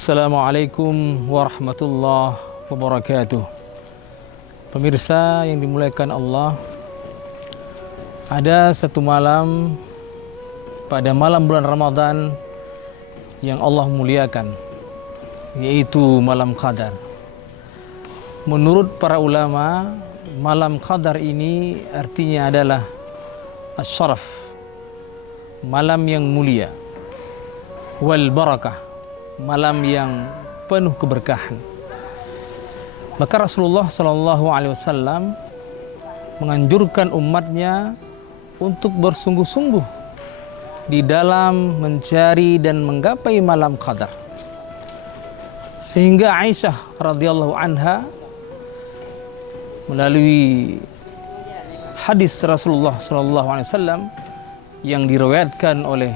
Assalamualaikum warahmatullahi wabarakatuh. Pemirsa yang dimuliakan Allah, ada satu malam pada malam bulan Ramadan yang Allah muliakan, yaitu malam Qadar. Menurut para ulama, malam Qadar ini artinya adalah asy-syaraf, malam yang mulia, wal barakah, malam yang penuh keberkahan. Maka Rasulullah SAW menganjurkan umatnya untuk bersungguh-sungguh di dalam mencari dan menggapai malam Qadar. Sehingga Aisyah radhiyallahu anha melalui hadis Rasulullah SAW yang diriwayatkan oleh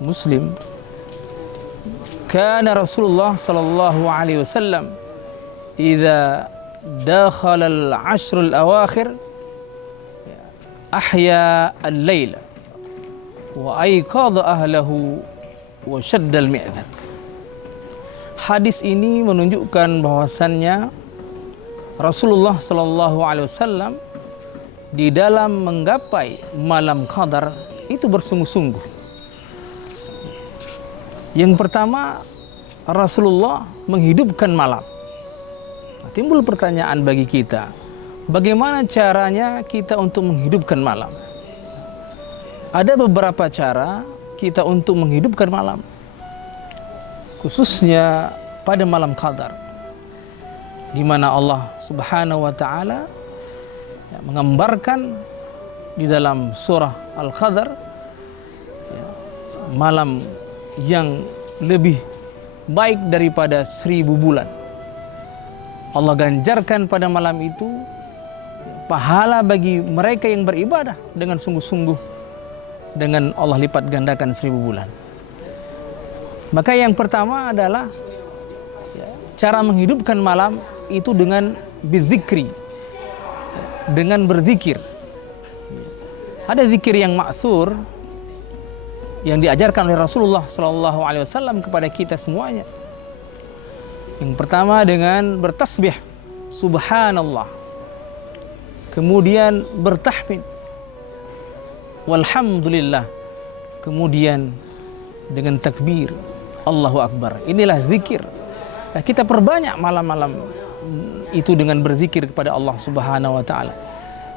Muslim, kana Rasulullah sallallahu alaihi wasallam idza dakhala al-'ashr al-awakhir ahya al-lail wa ayqadha ahlahu wa shadda al-mi'dhar. Hadis ini menunjukkan bahwasannya Rasulullah sallallahu alaihi wasallam di dalam menggapai malam Qadar itu bersungguh-sungguh. Yang pertama, Rasulullah menghidupkan malam. Timbul pertanyaan bagi kita, bagaimana caranya kita untuk menghidupkan malam? Ada beberapa cara kita untuk menghidupkan malam, khususnya pada malam Qadar, di mana Allah Subhanahu wa Ta'ala menggambarkan di dalam surah Al-Qadar malam yang lebih baik daripada 1000 bulan. Allah ganjarkan pada malam itu pahala bagi mereka yang beribadah dengan sungguh-sungguh, dengan Allah lipat gandakan 1000 bulan. Maka yang pertama adalah cara menghidupkan malam itu dengan berzikri, dengan berzikir. Ada zikir yang ma'thur yang diajarkan oleh Rasulullah SAW kepada kita semuanya. Yang pertama dengan bertasbih subhanallah, kemudian bertahmid walhamdulillah, kemudian dengan takbir Allahu Akbar. Inilah zikir. Nah, kita perbanyak malam-malam itu dengan berzikir kepada Allah Subhanahu wa Ta'ala,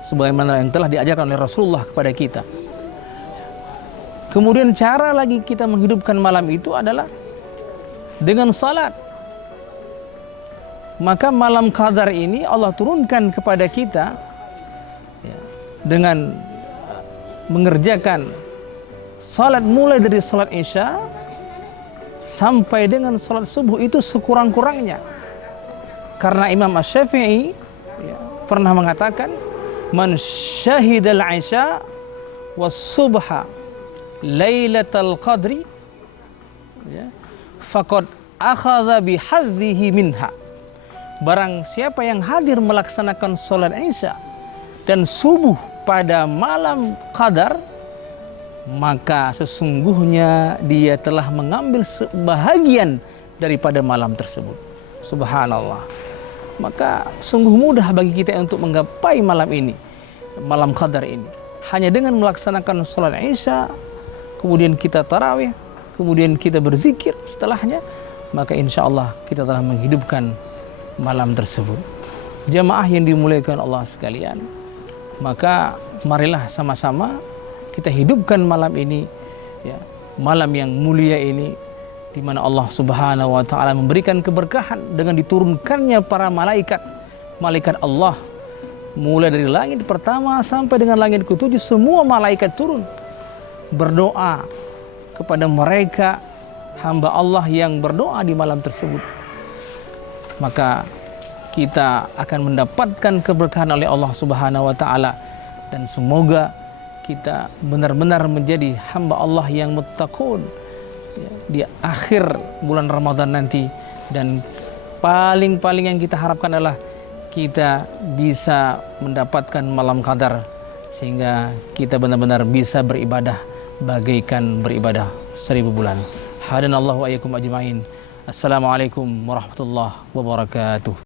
sebagaimana yang telah diajarkan oleh Rasulullah kepada kita. Kemudian cara lagi kita menghidupkan malam itu adalah dengan salat. Maka malam Qadar ini Allah turunkan kepada kita dengan mengerjakan salat mulai dari salat Isya sampai dengan salat subuh itu sekurang-kurangnya. Karena Imam Asy-Syafi'i pernah mengatakan, man syahidal Isya was subha Lailatul Qadri faqad akhadha bihadhihi minha. Barang siapa yang hadir melaksanakan salat Isya dan subuh pada malam Qadar, maka sesungguhnya dia telah mengambil sebahagian daripada malam tersebut. Subhanallah. Maka sungguh mudah bagi kita untuk menggapai malam ini, malam Qadar ini, hanya dengan melaksanakan salat Isya, kemudian kita tarawih, kemudian kita berzikir setelahnya, maka insya Allah kita telah menghidupkan malam tersebut. Jamaah yang dimuliakan Allah sekalian, maka marilah sama-sama kita hidupkan malam ini, malam yang mulia ini, di mana Allah Subhanahu wa Ta'ala memberikan keberkahan dengan diturunkannya para malaikat Allah, mulai dari langit pertama sampai dengan langit ketujuh, semua malaikat turun berdoa kepada mereka hamba Allah yang berdoa di malam tersebut. Maka kita akan mendapatkan keberkahan oleh Allah Subhanahu wa Ta'ala, dan semoga kita benar-benar menjadi hamba Allah yang muttaqun di akhir bulan Ramadan nanti. Dan paling-paling yang kita harapkan adalah kita bisa mendapatkan malam Qadar, sehingga kita benar-benar bisa beribadah bagaikan beribadah 1000 bulan. Hadanallahu wa iyyakum ajmain. Assalamualaikum warahmatullahi wabarakatuh.